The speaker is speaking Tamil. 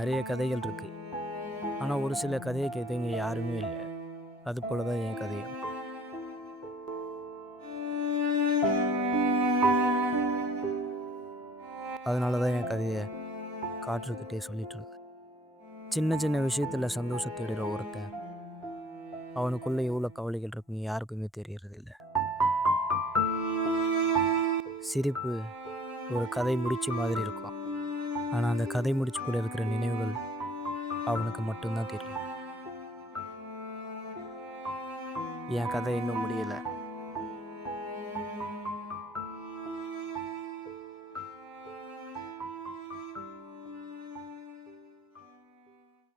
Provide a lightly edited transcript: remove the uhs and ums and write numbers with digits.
நிறைய கதைகள் இருக்குது. ஆனால் ஒரு சில கதையை கேட்க யாருமே இல்லை. அது போல தான் என் கதையும். அதனால தான் என் கதையை காற்றுக்கிட்டே சொல்லிட்டு இருக்கேன். சின்ன சின்ன விஷயத்தில் சந்தோஷம் தேடுற ஒருத்தன், அவனுக்குள்ள எவ்வளோ கவலைகள் இருக்குன்னு யாருக்குமே தெரியறதில்ல. சிரிப்பு ஒரு கதை முடிச்சு மாதிரி இருக்கும். ஆனால் அந்த கதை முடிச்சுக்குள்ள இருக்கிற நினைவுகள் அவனுக்கு மட்டும்தான் தெரியும். என் கதை இன்னும் முடியலை.